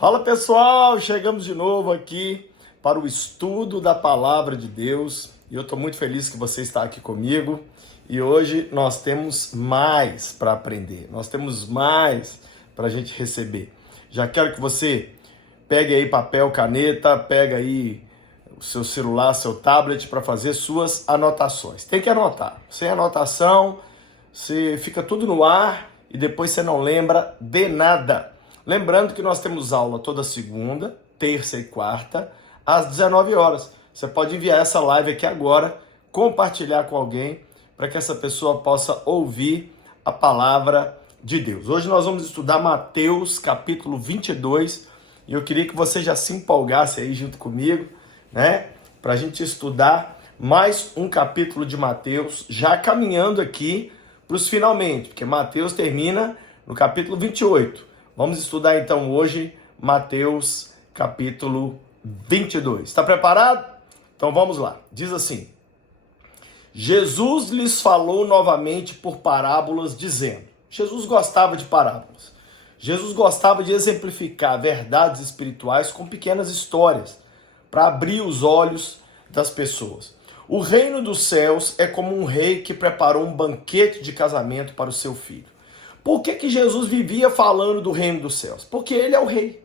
Fala pessoal, chegamos de novo aqui para o estudo da Palavra de Deus e eu estou muito feliz que você está aqui comigo e hoje nós temos mais para aprender, nós temos mais para a gente receber. Já quero que você pegue aí papel, caneta, pega aí o seu celular, seu tablet para fazer suas anotações. Tem que anotar, sem anotação você fica tudo no ar e depois você não lembra de nada. Lembrando que nós temos aula toda segunda, terça e quarta, às 19 horas. Você pode enviar essa live aqui agora, compartilhar com alguém, para que essa pessoa possa ouvir a palavra de Deus. Hoje nós vamos estudar Mateus capítulo 22, e eu queria que você já se empolgasse aí junto comigo, né? Para a gente estudar mais um capítulo de Mateus, já caminhando aqui para os finalmente, porque Mateus termina no capítulo 28. Vamos estudar então hoje Mateus capítulo 22. Está preparado? Então vamos lá. Diz assim: Jesus lhes falou novamente por parábolas, dizendo... Jesus gostava de parábolas. Jesus gostava de exemplificar verdades espirituais com pequenas histórias, para abrir os olhos das pessoas. O reino dos céus é como um rei que preparou um banquete de casamento para o seu filho. Por que Jesus vivia falando do reino dos céus? Porque ele é o rei.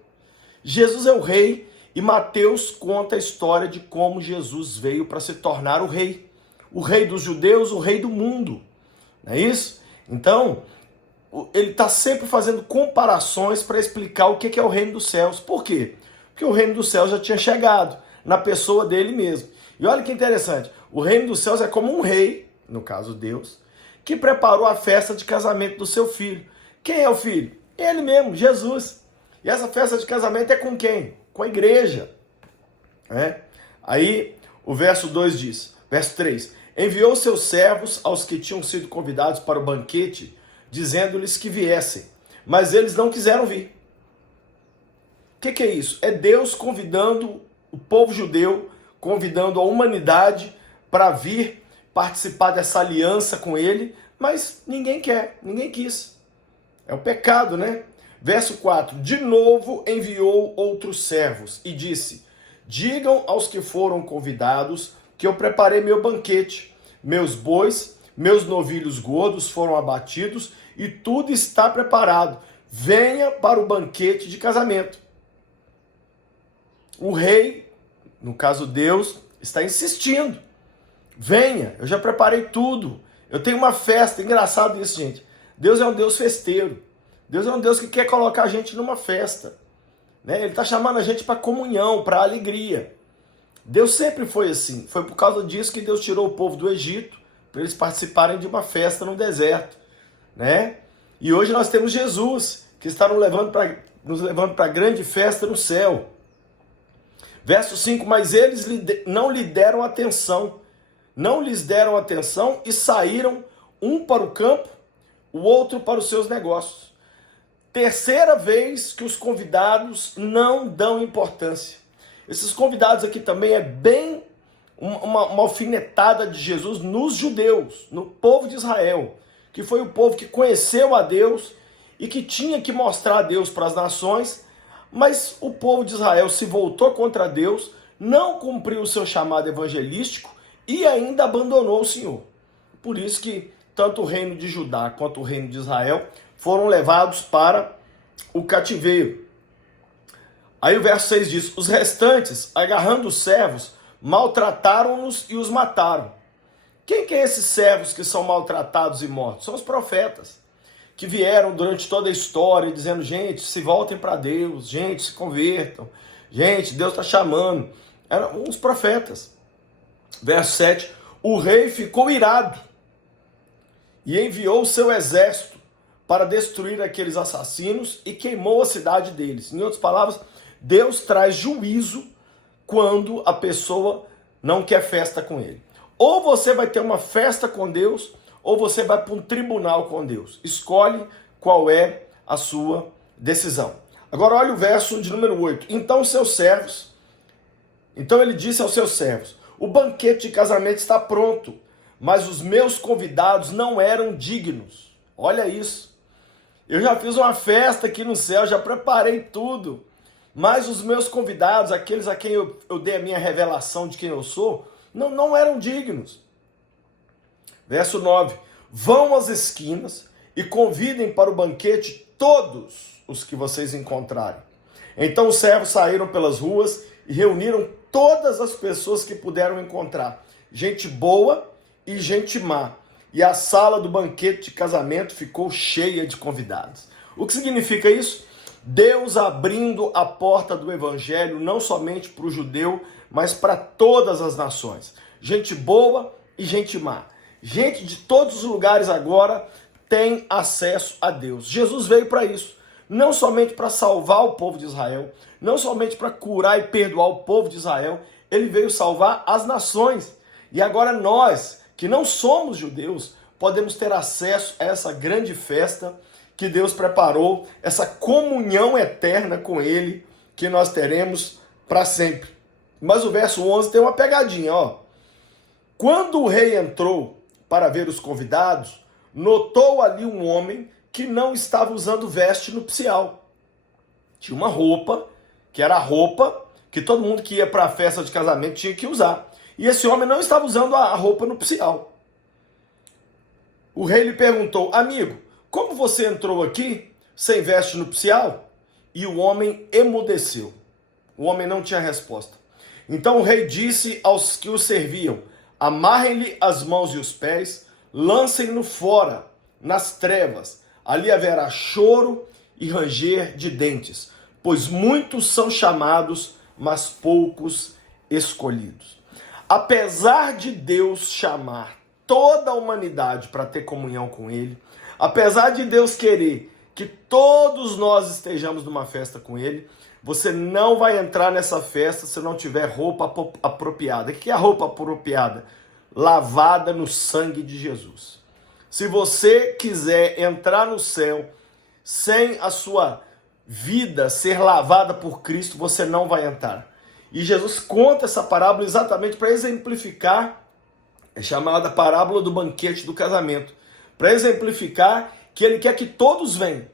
Jesus é o rei e Mateus conta a história de como Jesus veio para se tornar o rei. O rei dos judeus, o rei do mundo. Não é isso? Então, ele está sempre fazendo comparações para explicar o que é o reino dos céus. Por quê? Porque o reino dos céus já tinha chegado na pessoa dele mesmo. E olha que interessante, o reino dos céus é como um rei, no caso Deus, que preparou a festa de casamento do seu filho. Quem é o filho? Ele mesmo, Jesus. E essa festa de casamento é com quem? Com a igreja. Aí o verso 2 diz, verso 3, enviou seus servos aos que tinham sido convidados para o banquete, dizendo-lhes que viessem, mas eles não quiseram vir. O que é isso? É Deus convidando o povo judeu, convidando a humanidade para vir participar dessa aliança com ele, mas ninguém quer, ninguém quis. É o pecado, né? Verso 4, de novo enviou outros servos e disse, digam aos que foram convidados que eu preparei meu banquete, meus bois, meus novilhos gordos foram abatidos e tudo está preparado. Venha para o banquete de casamento. O rei, no caso Deus, está insistindo. Venha, eu já preparei tudo. Eu tenho uma festa. Engraçado isso, gente. Deus é um Deus festeiro. Deus é um Deus que quer colocar a gente numa festa. Né? Ele está chamando a gente para comunhão, para alegria. Deus sempre foi assim. Foi por causa disso que Deus tirou o povo do Egito, para eles participarem de uma festa no deserto. Né? E hoje nós temos Jesus, que está nos levando para a grande festa no céu. Verso 5, mas eles não lhe deram atenção. Não lhes deram atenção e saíram, um para o campo, o outro para os seus negócios. Terceira vez que os convidados não dão importância. Esses convidados aqui também é bem uma alfinetada de Jesus nos judeus, no povo de Israel, que foi o povo que conheceu a Deus e que tinha que mostrar a Deus para as nações, mas o povo de Israel se voltou contra Deus, não cumpriu o seu chamado evangelístico e ainda abandonou o Senhor. Por isso que tanto o reino de Judá quanto o reino de Israel foram levados para o cativeiro. Aí o verso 6 diz, os restantes, agarrando os servos, maltrataram-nos e os mataram. Quem que é esses servos que são maltratados e mortos? São os profetas, que vieram durante toda a história dizendo, gente, se voltem para Deus, gente, se convertam, gente, Deus está chamando. Eram uns profetas. Verso 7, o rei ficou irado e enviou o seu exército para destruir aqueles assassinos e queimou a cidade deles. Em outras palavras, Deus traz juízo quando a pessoa não quer festa com ele. Ou você vai ter uma festa com Deus, ou você vai para um tribunal com Deus. Escolhe qual é a sua decisão. Agora olha o verso de número 8. Então ele disse aos seus servos, o banquete de casamento está pronto, mas os meus convidados não eram dignos. Olha isso. Eu já fiz uma festa aqui no céu, já preparei tudo. Mas os meus convidados, aqueles a quem eu dei a minha revelação de quem eu sou, não eram dignos. Verso 9: vão às esquinas e convidem para o banquete todos os que vocês encontrarem. Então os servos saíram pelas ruas e reuniram todas as pessoas que puderam encontrar, gente boa e gente má. E a sala do banquete de casamento ficou cheia de convidados. O que significa isso? Deus abrindo a porta do evangelho não somente para o judeu, mas para todas as nações. Gente boa e gente má. Gente de todos os lugares agora tem acesso a Deus. Jesus veio para isso. Não somente para salvar o povo de Israel, não somente para curar e perdoar o povo de Israel, ele veio salvar as nações. E agora nós, que não somos judeus, podemos ter acesso a essa grande festa que Deus preparou, essa comunhão eterna com ele, que nós teremos para sempre. Mas o verso 11 tem uma pegadinha, ó. Quando o rei entrou para ver os convidados, notou ali um homem que não estava usando veste nupcial. Tinha uma roupa, que era a roupa que todo mundo que ia para a festa de casamento tinha que usar. E esse homem não estava usando a roupa nupcial. O rei lhe perguntou: amigo, como você entrou aqui sem veste nupcial? E o homem emudeceu. O homem não tinha resposta. Então o rei disse aos que o serviam: amarrem-lhe as mãos e os pés, lancem-no fora, nas trevas. Ali haverá choro e ranger de dentes, pois muitos são chamados, mas poucos escolhidos. Apesar de Deus chamar toda a humanidade para ter comunhão com ele, apesar de Deus querer que todos nós estejamos numa festa com ele, você não vai entrar nessa festa se não tiver roupa apropriada. O que é a roupa apropriada? Lavada no sangue de Jesus. Se você quiser entrar no céu sem a sua vida ser lavada por Cristo, você não vai entrar. E Jesus conta essa parábola exatamente para exemplificar, é chamada parábola do banquete do casamento, para exemplificar que ele quer que todos venham,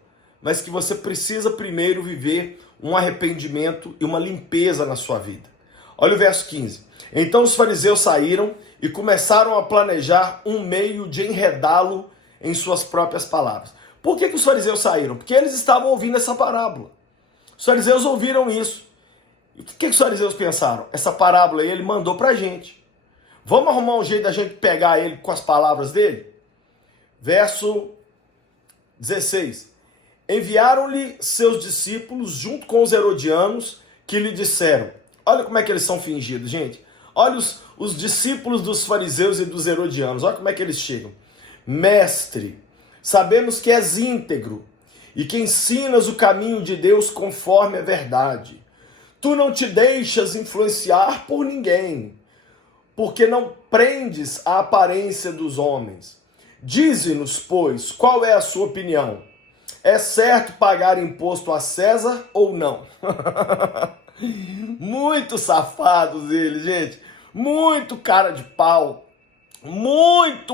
mas que você precisa primeiro viver um arrependimento e uma limpeza na sua vida. Olha o verso 15. Então os fariseus saíram e começaram a planejar um meio de enredá-lo em suas próprias palavras. Por que os fariseus saíram? Porque eles estavam ouvindo essa parábola. Os fariseus ouviram isso. E o que os fariseus pensaram? Essa parábola aí ele mandou pra gente. Vamos arrumar um jeito da gente pegar ele com as palavras dele? Verso 16. Enviaram-lhe seus discípulos junto com os herodianos, que lhe disseram: olha como é que eles são fingidos, gente. Olha os discípulos dos fariseus e dos herodianos, olha como é que eles chegam. Mestre, sabemos que és íntegro e que ensinas o caminho de Deus conforme a verdade. Tu não te deixas influenciar por ninguém, porque não prendes a aparência dos homens. Dize-nos, pois, qual é a sua opinião? É certo pagar imposto a César ou não? Muito safados eles, gente. Muito cara de pau. Muito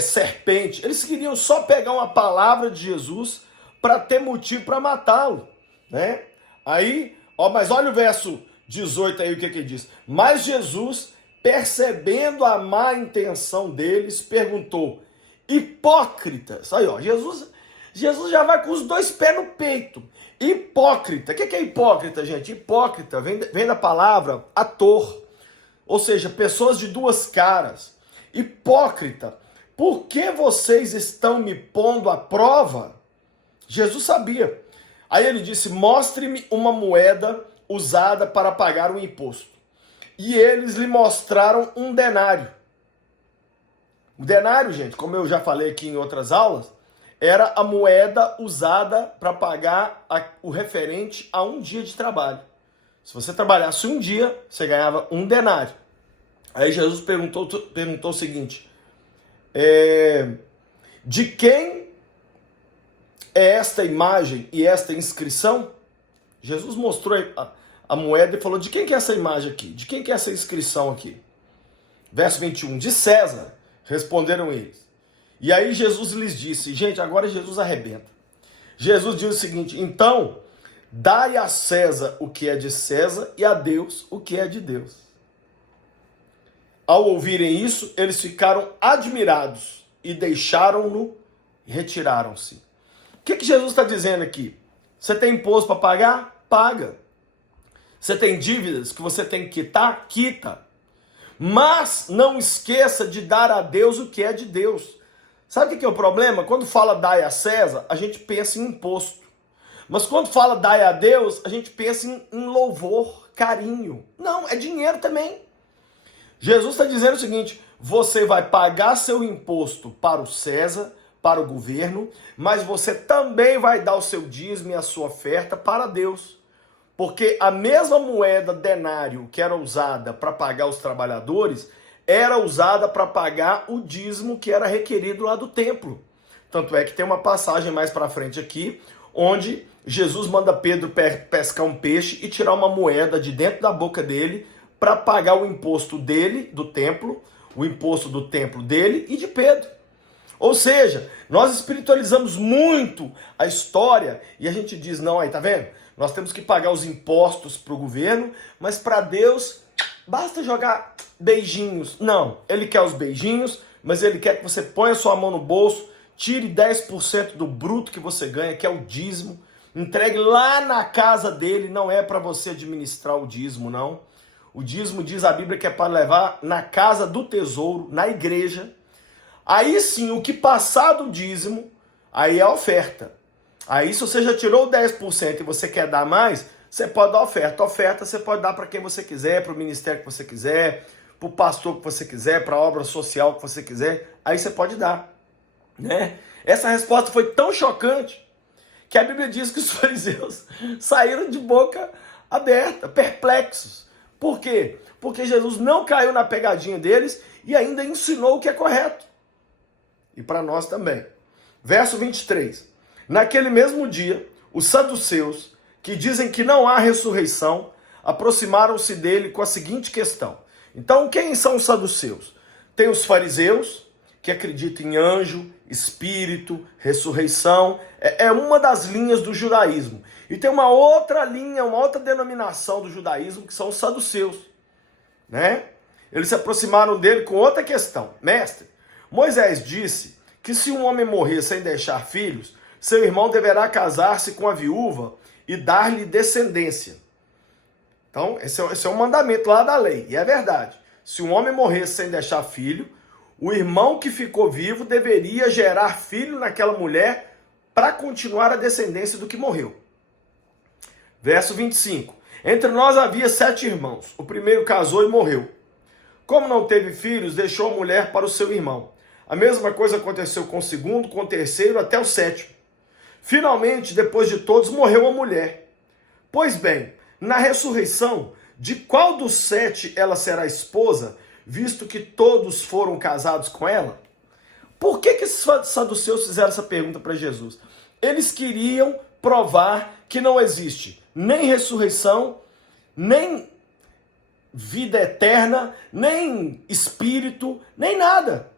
serpente. Eles queriam só pegar uma palavra de Jesus para ter motivo para matá-lo, né? Aí, mas olha o verso 18 aí, o que diz. Mas Jesus, percebendo a má intenção deles, perguntou: hipócritas. Aí, Jesus já vai com os dois pés no peito. Hipócrita. O que é hipócrita, gente? Hipócrita vem da palavra ator. Ou seja, pessoas de duas caras. Hipócrita. Por que vocês estão me pondo à prova? Jesus sabia. Aí ele disse: mostre-me uma moeda usada para pagar o imposto. E eles lhe mostraram um denário. O denário, gente, como eu já falei aqui em outras aulas, era a moeda usada para pagar o referente a um dia de trabalho. Se você trabalhasse um dia, você ganhava um denário. Aí Jesus perguntou o seguinte: de quem é esta imagem e esta inscrição? Jesus mostrou a moeda e falou: de quem que é essa imagem aqui? De quem que é essa inscrição aqui? Verso 21, de César, responderam eles. E aí Jesus lhes disse, gente, agora Jesus arrebenta. Jesus diz o seguinte: então, Dai a César o que é de César e a Deus o que é de Deus. Ao ouvirem isso, eles ficaram admirados e deixaram-no e retiraram-se. O que Jesus está dizendo aqui? Você tem imposto para pagar? Paga. Você tem dívidas que você tem que quitar? Quita. Mas não esqueça de dar a Deus o que é de Deus. Sabe o que é o problema? Quando fala dai a César, a gente pensa em imposto. Mas quando fala dai a Deus, a gente pensa em louvor, carinho. Não, é dinheiro também. Jesus está dizendo o seguinte: você vai pagar seu imposto para o César, para o governo, mas você também vai dar o seu dízimo e a sua oferta para Deus. Porque a mesma moeda denário que era usada para pagar os trabalhadores, era usada para pagar o dízimo que era requerido lá do templo. Tanto é que tem uma passagem mais para frente aqui, onde Jesus manda Pedro pescar um peixe e tirar uma moeda de dentro da boca dele para pagar o imposto dele, do templo, o imposto do templo dele e de Pedro. Ou seja, nós espiritualizamos muito a história e a gente diz, não, aí tá vendo? Nós temos que pagar os impostos para o governo, mas para Deus basta jogar beijinhos. Não, ele quer os beijinhos, mas ele quer que você ponha sua mão no bolso, tire 10% do bruto que você ganha, que é o dízimo, entregue lá na casa dele, não é para você administrar o dízimo, não. O dízimo, diz a Bíblia, que é para levar na casa do tesouro, na igreja. Aí sim, o que passar do dízimo, aí é a oferta. Aí se você já tirou 10% e você quer dar mais, você pode dar oferta. A oferta você pode dar para quem você quiser, para o ministério que você quiser, para o pastor que você quiser, para a obra social que você quiser. Aí você pode dar. Né? Essa resposta foi tão chocante que a Bíblia diz que os fariseus saíram de boca aberta, perplexos. Por quê? Porque Jesus não caiu na pegadinha deles e ainda ensinou o que é correto. E para nós também. Verso 23. Naquele mesmo dia, os saduceus, que dizem que não há ressurreição, aproximaram-se dele com a seguinte questão. Então, quem são os saduceus? Tem os fariseus, que acreditam em anjo, espírito, ressurreição. É uma das linhas do judaísmo. E tem uma outra linha, uma outra denominação do judaísmo, que são os saduceus. Né? Eles se aproximaram dele com outra questão. Mestre, Moisés disse que se um homem morrer sem deixar filhos, seu irmão deverá casar-se com a viúva e dar-lhe descendência. Então, esse é um mandamento lá da lei, e é verdade. Se um homem morrer sem deixar filho, o irmão que ficou vivo deveria gerar filho naquela mulher para continuar a descendência do que morreu. Verso 25. Entre nós havia 7 irmãos. O primeiro casou e morreu. Como não teve filhos, deixou a mulher para o seu irmão. A mesma coisa aconteceu com o segundo, com o terceiro, até o 7º. Finalmente, depois de todos, morreu a mulher. Pois bem, na ressurreição, de qual dos 7 ela será esposa, visto que todos foram casados com ela? Por que esses saduceus fizeram essa pergunta para Jesus? Eles queriam provar que não existe nem ressurreição, nem vida eterna, nem espírito, nem nada.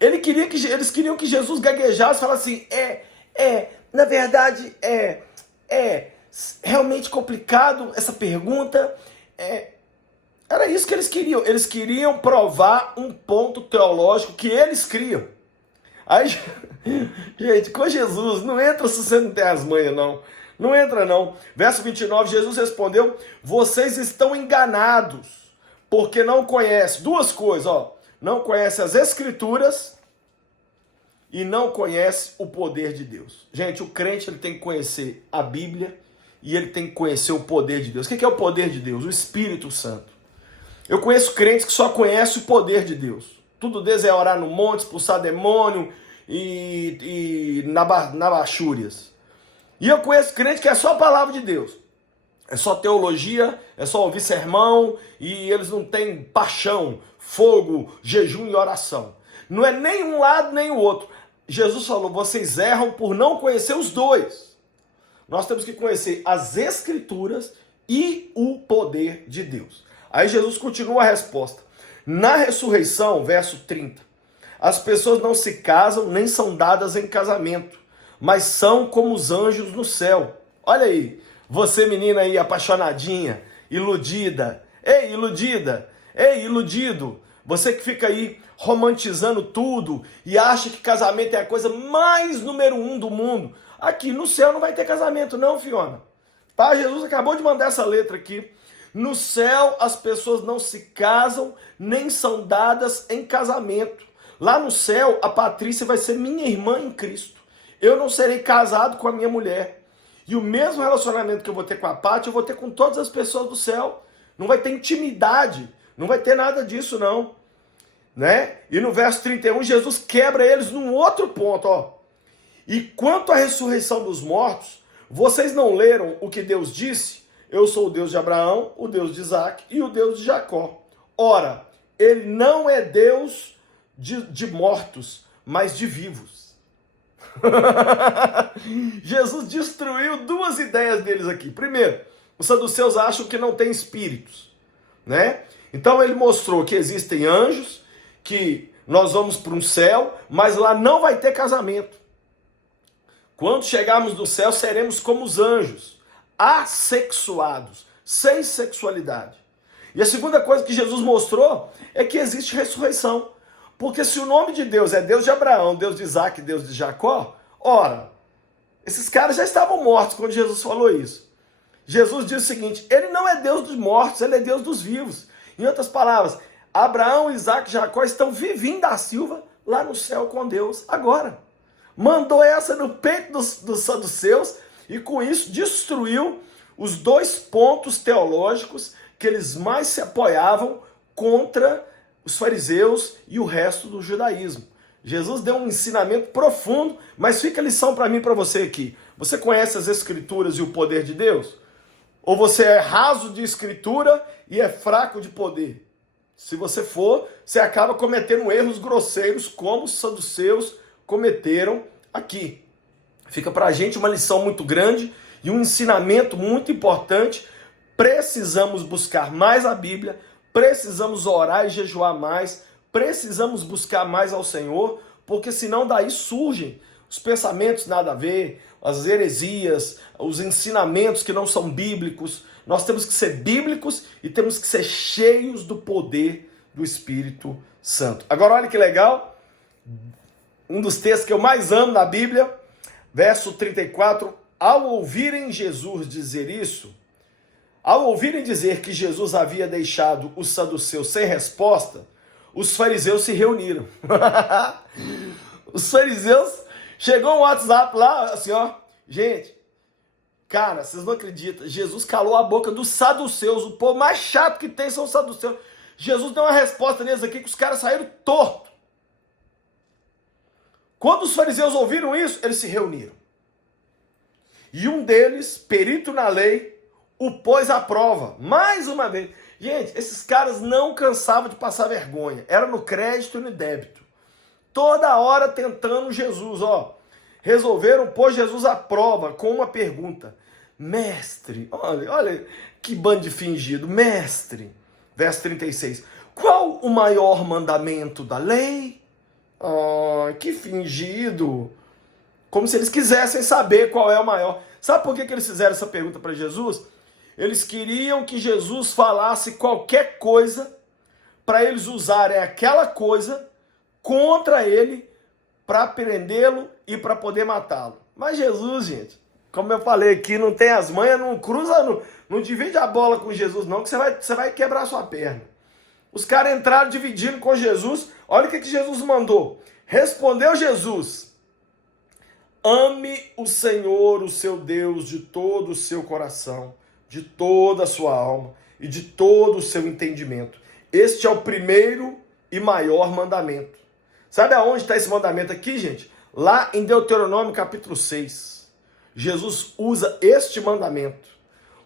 Eles queriam que Jesus gaguejasse e falasse assim, na verdade, é realmente complicado essa pergunta. Era isso que eles queriam. Eles queriam provar um ponto teológico que eles criam. Aí, gente, com Jesus, não entra se você não tem as manhas, não. Não entra, não. Verso 29, Jesus respondeu, vocês estão enganados, porque não conhecem, duas coisas, ó. Não conhecem as Escrituras e não conhece o poder de Deus. Gente, o crente ele tem que conhecer a Bíblia e ele tem que conhecer o poder de Deus. O que é o poder de Deus? O Espírito Santo. Eu conheço crentes que só conhecem o poder de Deus. Tudo deles é orar no monte, expulsar demônio e nabachúrias. E eu conheço crente que é só a palavra de Deus. É só teologia, é só ouvir sermão e eles não têm paixão, fogo, jejum e oração. Não é nem um lado nem o outro. Jesus falou, vocês erram por não conhecer os dois. Nós temos que conhecer as Escrituras e o poder de Deus. Aí Jesus continua a resposta. Na ressurreição, verso 30, as pessoas não se casam nem são dadas em casamento, mas são como os anjos no céu. Olha aí, Você, menina aí, apaixonadinha, iludida. Ei, iludida. Ei, iludido. Você que fica aí romantizando tudo e acha que casamento é a coisa mais número 1 do mundo. Aqui no céu não vai ter casamento não, Fiona. Tá? Jesus acabou de mandar essa letra aqui. No céu as pessoas não se casam nem são dadas em casamento. Lá no céu a Patrícia vai ser minha irmã em Cristo. Eu não serei casado com a minha mulher. E o mesmo relacionamento que eu vou ter com a Paty, eu vou ter com todas as pessoas do céu. Não vai ter intimidade, não vai ter nada disso não. Né? E no verso 31, Jesus quebra eles num outro ponto, ó. E quanto à ressurreição dos mortos, vocês não leram o que Deus disse? Eu sou o Deus de Abraão, o Deus de Isaac e o Deus de Jacó. Ora, ele não é Deus de mortos, mas de vivos. Jesus destruiu duas ideias deles aqui. Primeiro, os saduceus acham que não tem espíritos, né? Então ele mostrou que existem anjos, que nós vamos para um céu, mas lá não vai ter casamento. Quando chegarmos no céu, seremos como os anjos, assexuados, sem sexualidade. E a segunda coisa que Jesus mostrou é que existe ressurreição. Porque se o nome de Deus é Deus de Abraão, Deus de Isaac, Deus de Jacó, ora, esses caras já estavam mortos quando Jesus falou isso. Jesus diz o seguinte, ele não é Deus dos mortos, ele é Deus dos vivos. Em outras palavras, Abraão, Isaac e Jacó estão vivinho da Silva lá no céu com Deus agora. Mandou essa no peito dos saduceus e com isso destruiu os dois pontos teológicos que eles mais se apoiavam contra os fariseus e o resto do judaísmo. Jesus deu um ensinamento profundo, mas fica a lição para mim e para você aqui. Você conhece as escrituras e o poder de Deus? Ou você é raso de escritura e é fraco de poder? Se você for, você acaba cometendo erros grosseiros como os saduceus cometeram aqui. Fica para a gente uma lição muito grande e um ensinamento muito importante. Precisamos buscar mais a Bíblia, precisamos orar e jejuar mais, precisamos buscar mais ao Senhor, porque senão daí surgem os pensamentos nada a ver, as heresias, os ensinamentos que não são bíblicos. Nós temos que ser bíblicos e temos que ser cheios do poder do Espírito Santo. Agora olha que legal, um dos textos que eu mais amo na Bíblia, verso 34, ao ouvirem Jesus dizer isso, ao ouvirem dizer que Jesus havia deixado os saduceus sem resposta, os fariseus se reuniram. Os fariseus, chegou um WhatsApp lá, assim, ó, gente, cara, vocês não acreditam, Jesus calou a boca dos saduceus, o povo mais chato que tem são os saduceus. Jesus deu uma resposta neles aqui que os caras saíram tortos. Quando os fariseus ouviram isso, eles se reuniram. E um deles, perito na lei, o pôs à prova, mais uma vez. Gente, esses caras não cansavam de passar vergonha. Era no crédito e no débito. Toda hora tentando Jesus, ó. Resolveram pôr Jesus à prova com uma pergunta. Mestre, olha que bando de fingido. Mestre, verso 36. Qual o maior mandamento da lei? Que fingido. Como se eles quisessem saber qual é o maior. Sabe por que eles fizeram essa pergunta para Jesus? Eles queriam que Jesus falasse qualquer coisa para eles usarem aquela coisa contra ele para prendê-lo e para poder matá-lo. Mas Jesus, gente, como eu falei aqui, não tem as manhas, não cruza, não divide a bola com Jesus não, que você vai quebrar a sua perna. Os caras entraram dividindo com Jesus. Olha o que Jesus mandou. Respondeu Jesus: ame o Senhor, o seu Deus, de todo o seu coração, de toda a sua alma e de todo o seu entendimento. Este é o primeiro e maior mandamento. Sabe aonde está esse mandamento aqui, gente? Lá em Deuteronômio capítulo 6. Jesus usa este mandamento.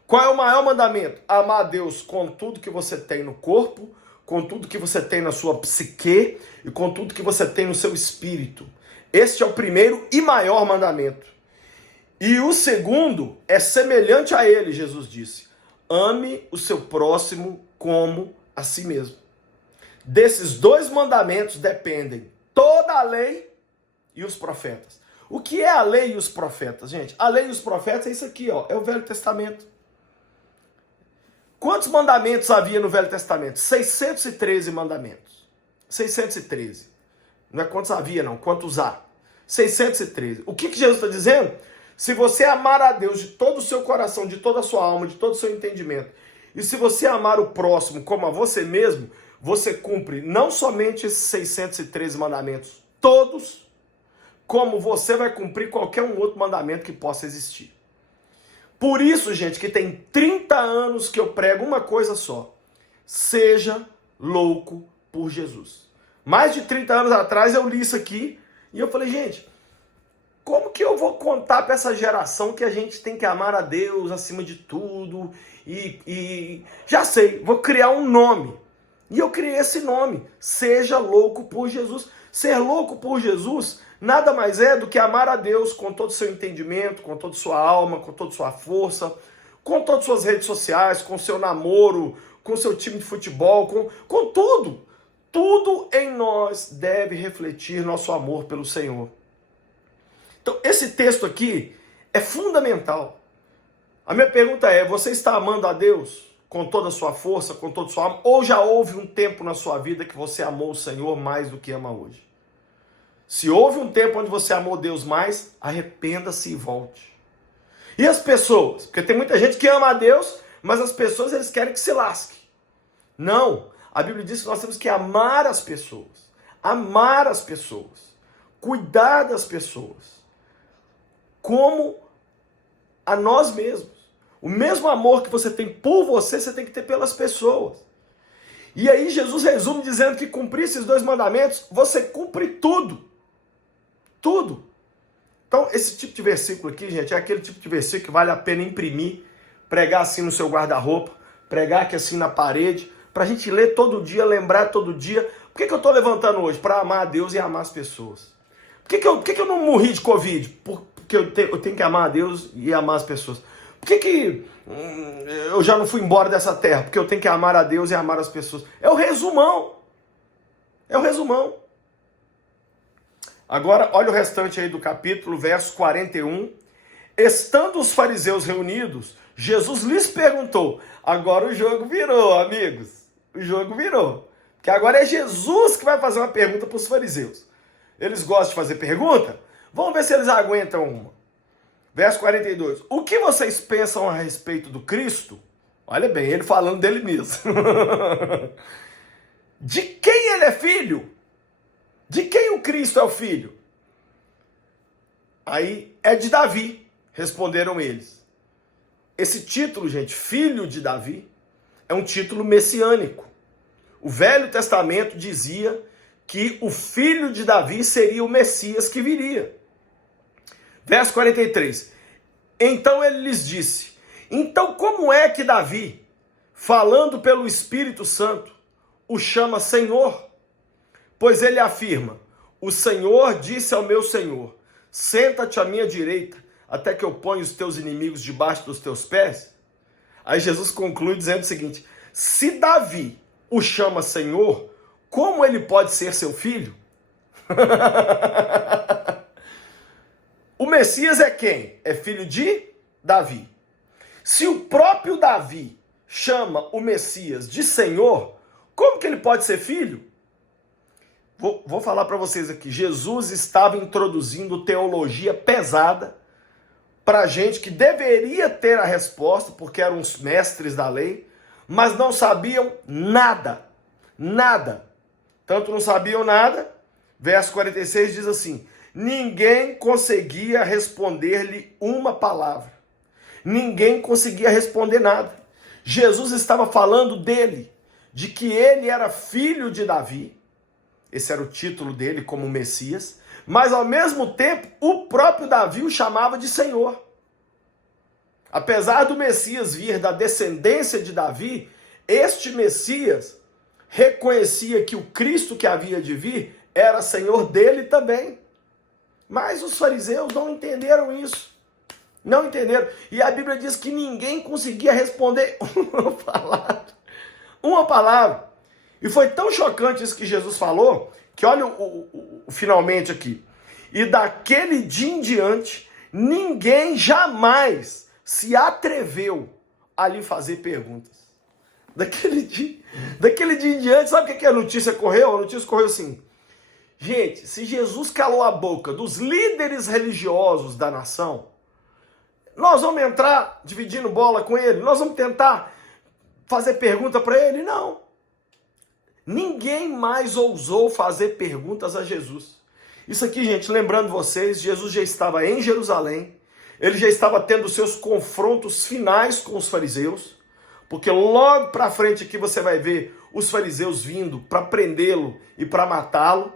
Qual é o maior mandamento? Amar a Deus com tudo que você tem no corpo, com tudo que você tem na sua psique e com tudo que você tem no seu espírito. Este é o primeiro e maior mandamento. E o segundo é semelhante a ele, Jesus disse. Ame o seu próximo como a si mesmo. Desses dois mandamentos dependem toda a lei e os profetas. O que é a lei e os profetas, gente? A lei e os profetas é isso aqui, ó, é o Velho Testamento. Quantos mandamentos havia no Velho Testamento? 613 mandamentos. 613. Não é quantos havia, não. Quantos há? 613. O que Jesus está dizendo? Se você amar a Deus de todo o seu coração, de toda a sua alma, de todo o seu entendimento, e se você amar o próximo como a você mesmo, você cumpre não somente esses 613 mandamentos, todos, como você vai cumprir qualquer um outro mandamento que possa existir. Por isso, gente, que tem 30 anos que eu prego uma coisa só. Seja louco por Jesus. Mais de 30 anos atrás eu li isso aqui e eu falei, gente, como que eu vou contar para essa geração que a gente tem que amar a Deus acima de tudo? E já sei, vou criar um nome. E eu criei esse nome, Seja Louco por Jesus. Ser louco por Jesus nada mais é do que amar a Deus com todo o seu entendimento, com toda a sua alma, com toda a sua força, com todas as suas redes sociais, com o seu namoro, com o seu time de futebol, com tudo. Tudo em nós deve refletir nosso amor pelo Senhor. Então, esse texto aqui é fundamental. A minha pergunta é, você está amando a Deus com toda a sua força, com toda a sua alma, ou já houve um tempo na sua vida que você amou o Senhor mais do que ama hoje? Se houve um tempo onde você amou Deus mais, arrependa-se e volte. E as pessoas? Porque tem muita gente que ama a Deus, mas as pessoas eles querem que se lasque. Não, a Bíblia diz que nós temos que amar as pessoas. Amar as pessoas. Cuidar das pessoas. Como a nós mesmos. O mesmo amor que você tem por você, você tem que ter pelas pessoas. E aí Jesus resume dizendo que cumprir esses 2 mandamentos, você cumpre tudo. Tudo. Então, esse tipo de versículo aqui, gente, é aquele tipo de versículo que vale a pena imprimir, pregar assim no seu guarda-roupa, pregar aqui assim na parede, para a gente ler todo dia, lembrar todo dia. Por que eu estou levantando hoje? Para amar a Deus e amar as pessoas. Por que eu não morri de Covid? Porque eu tenho que amar a Deus e amar as pessoas. Por que eu já não fui embora dessa terra? Porque eu tenho que amar a Deus e amar as pessoas. É o resumão. É o resumão. Agora, olha o restante aí do capítulo, verso 41. Estando os fariseus reunidos, Jesus lhes perguntou. Agora o jogo virou, amigos. O jogo virou. Porque agora é Jesus que vai fazer uma pergunta para os fariseus. Eles gostam de fazer pergunta? Vamos ver se eles aguentam uma. Verso 42. O que vocês pensam a respeito do Cristo? Olha bem, ele falando dele mesmo. De quem ele é filho? De quem o Cristo é o filho? Aí é de Davi, responderam eles. Esse título, gente, filho de Davi, é um título messiânico. O Velho Testamento dizia que o filho de Davi seria o Messias que viria. Verso 43. Então ele lhes disse, então como é que Davi, falando pelo Espírito Santo, o chama Senhor? Pois ele afirma, o Senhor disse ao meu Senhor, senta-te à minha direita, até que eu ponha os teus inimigos debaixo dos teus pés. Aí Jesus conclui dizendo o seguinte, se Davi o chama Senhor, como ele pode ser seu filho? O Messias é quem? É filho de Davi. Se o próprio Davi chama o Messias de Senhor, como que ele pode ser filho? Vou falar para vocês aqui. Jesus estava introduzindo teologia pesada para gente que deveria ter a resposta, porque eram os mestres da lei, mas não sabiam nada. Nada. Tanto não sabiam nada, verso 46 diz assim, ninguém conseguia responder-lhe uma palavra. Ninguém conseguia responder nada. Jesus estava falando dele, de que ele era filho de Davi, esse era o título dele como Messias, mas ao mesmo tempo o próprio Davi o chamava de Senhor. Apesar do Messias vir da descendência de Davi, este Messias reconhecia que o Cristo que havia de vir era Senhor dele também. Mas os fariseus não entenderam isso. Não entenderam. E a Bíblia diz que ninguém conseguia responder uma palavra. Uma palavra. E foi tão chocante isso que Jesus falou, que olha o finalmente aqui. E daquele dia em diante, ninguém jamais se atreveu a lhe fazer perguntas. Daquele dia em diante, sabe o que a notícia correu? A notícia correu assim: gente, se Jesus calou a boca dos líderes religiosos da nação, nós vamos entrar dividindo bola com ele? Nós vamos tentar fazer pergunta para ele? Não. Ninguém mais ousou fazer perguntas a Jesus. Isso aqui, gente, lembrando vocês, Jesus já estava em Jerusalém, ele já estava tendo seus confrontos finais com os fariseus, porque logo para frente aqui você vai ver os fariseus vindo para prendê-lo e para matá-lo,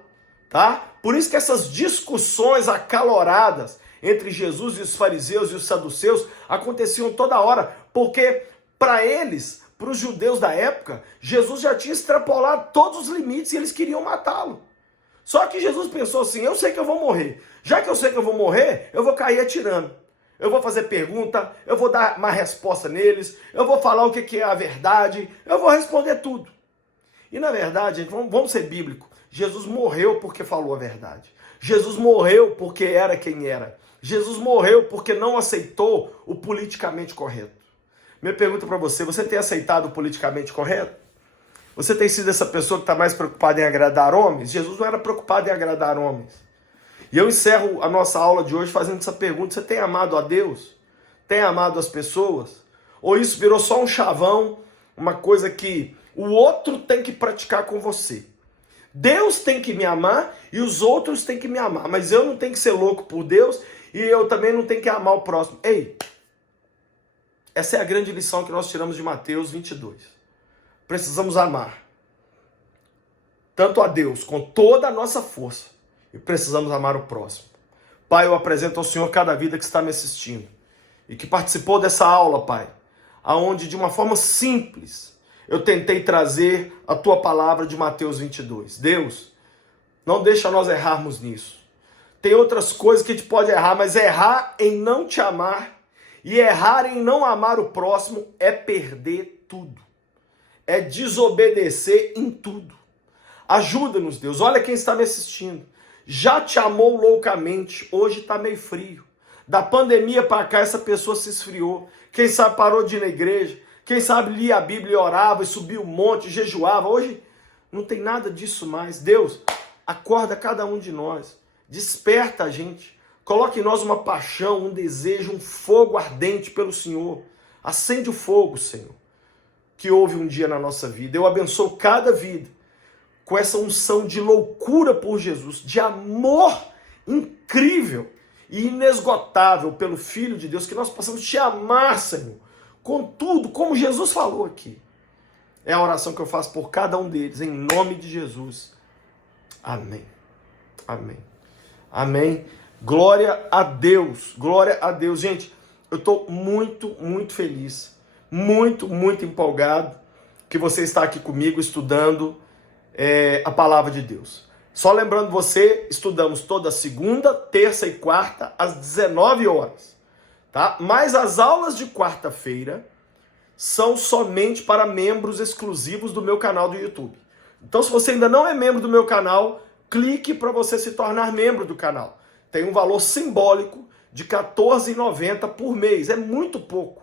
tá? Por isso que essas discussões acaloradas entre Jesus e os fariseus e os saduceus aconteciam toda hora, porque para eles, para os judeus da época, Jesus já tinha extrapolado todos os limites e eles queriam matá-lo. Só que Jesus pensou assim: eu sei que eu vou morrer. Já que eu sei que eu vou morrer, eu vou cair atirando. Eu vou fazer pergunta, eu vou dar uma resposta neles, eu vou falar o que é a verdade, eu vou responder tudo. E na verdade, gente, vamos ser bíblicos. Jesus morreu porque falou a verdade. Jesus morreu porque era quem era. Jesus morreu porque não aceitou o politicamente correto. Minha pergunta para você: você tem aceitado o politicamente correto? Você tem sido essa pessoa que está mais preocupada em agradar homens? Jesus não era preocupado em agradar homens. E eu encerro a nossa aula de hoje fazendo essa pergunta: você tem amado a Deus? Tem amado as pessoas? Ou isso virou só um chavão, uma coisa que o outro tem que praticar com você? Deus tem que me amar e os outros têm que me amar, mas eu não tenho que ser louco por Deus e eu também não tenho que amar o próximo. Ei, essa é a grande lição que nós tiramos de Mateus 22. Precisamos amar tanto a Deus com toda a nossa força e precisamos amar o próximo. Pai, eu apresento ao Senhor cada vida que está me assistindo e que participou dessa aula, Pai, aonde de uma forma simples eu tentei trazer a Tua palavra de Mateus 22. Deus, não deixa nós errarmos nisso. Tem outras coisas que a gente pode errar, mas errar em não Te amar e errar em não amar o próximo é perder tudo. É desobedecer em tudo. Ajuda-nos, Deus. Olha quem está me assistindo. Já te amou loucamente, hoje está meio frio. Da pandemia para cá, essa pessoa se esfriou. Quem sabe parou de ir na igreja. Quem sabe lia a Bíblia e orava, e subia um monte, jejuava. Hoje não tem nada disso mais. Deus, acorda cada um de nós. Desperta a gente. Coloque em nós uma paixão, um desejo, um fogo ardente pelo Senhor. Acende o fogo, Senhor, que houve um dia na nossa vida. Eu abençoo cada vida com essa unção de loucura por Jesus, de amor incrível e inesgotável pelo Filho de Deus, que nós possamos te amar, Senhor, com tudo, como Jesus falou aqui. É a oração que eu faço por cada um deles, em nome de Jesus. Amém. Amém. Amém. Glória a Deus. Glória a Deus. Gente, eu estou muito, muito feliz, muito, muito empolgado que você está aqui comigo estudando a palavra de Deus. Só lembrando você, estudamos toda segunda, terça e quarta às 19 horas, tá? Mas as aulas de quarta-feira são somente para membros exclusivos do meu canal do YouTube. Então, se você ainda não é membro do meu canal, clique para você se tornar membro do canal. Tem um valor simbólico de R$ 14,90 por mês. É muito pouco,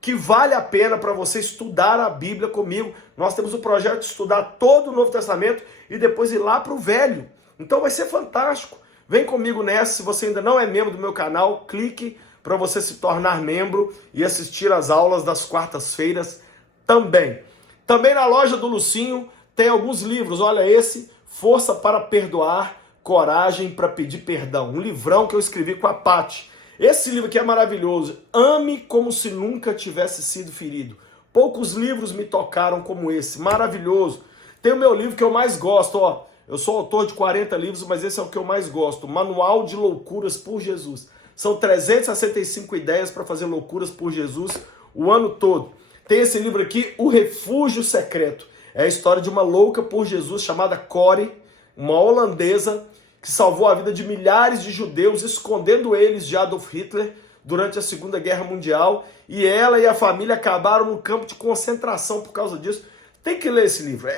que vale a pena para você estudar a Bíblia comigo. Nós temos o projeto de estudar todo o Novo Testamento e depois ir lá para o Velho. Então vai ser fantástico. Vem comigo nessa. Se você ainda não é membro do meu canal, clique para você se tornar membro e assistir às aulas das quartas-feiras também. Também na loja do Lucinho tem alguns livros. Olha esse, Força para Perdoar, Coragem para Pedir Perdão. Um livrão que eu escrevi com a Paty. Esse livro aqui é maravilhoso. Ame como se nunca tivesse sido ferido. Poucos livros me tocaram como esse. Maravilhoso. Tem o meu livro que eu mais gosto, ó. Eu sou autor de 40 livros, mas esse é o que eu mais gosto. Manual de Loucuras por Jesus. São 365 ideias para fazer loucuras por Jesus o ano todo. Tem esse livro aqui, O Refúgio Secreto. É a história de uma louca por Jesus chamada Corrie, uma holandesa que salvou a vida de milhares de judeus, escondendo eles de Adolf Hitler durante a Segunda Guerra Mundial. E ela e a família acabaram no campo de concentração por causa disso. Tem que ler esse livro.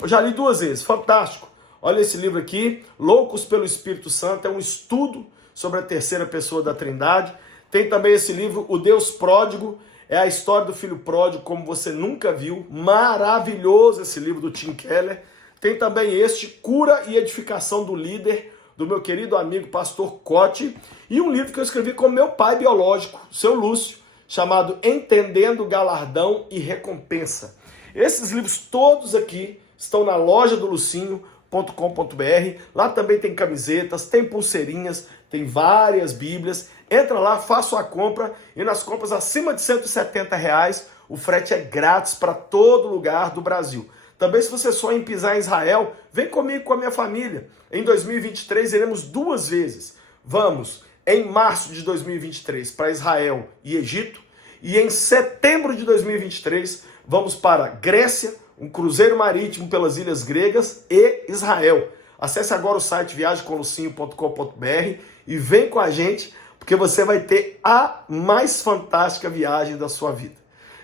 Eu já li 2 vezes, fantástico. Olha esse livro aqui, Loucos pelo Espírito Santo, é um estudo sobre a terceira pessoa da Trindade. Tem também esse livro, O Deus Pródigo, é a história do filho pródigo como você nunca viu. Maravilhoso esse livro do Tim Keller. Tem também este, Cura e Edificação do Líder, do meu querido amigo pastor Cote. E um livro que eu escrevi com meu pai biológico, seu Lúcio, chamado Entendendo Galardão e Recompensa. Esses livros todos aqui estão na loja do Lucinho.com.br. Lá também tem camisetas, tem pulseirinhas, tem várias bíblias. Entra lá, faça a compra e nas compras acima de R$170, o frete é grátis para todo lugar do Brasil. Também se você sonha em pisar em Israel, vem comigo com a minha família. Em 2023 iremos 2 vezes. Vamos em março de 2023 para Israel e Egito e em setembro de 2023 vamos para Grécia, um cruzeiro marítimo pelas ilhas gregas e Israel. Acesse agora o site viagemcomlucinho.com.br e vem com a gente, porque você vai ter a mais fantástica viagem da sua vida.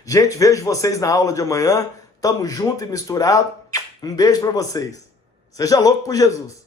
Gente, vejo vocês na aula de amanhã. Tamo junto e misturado. Um beijo para vocês. Seja louco por Jesus.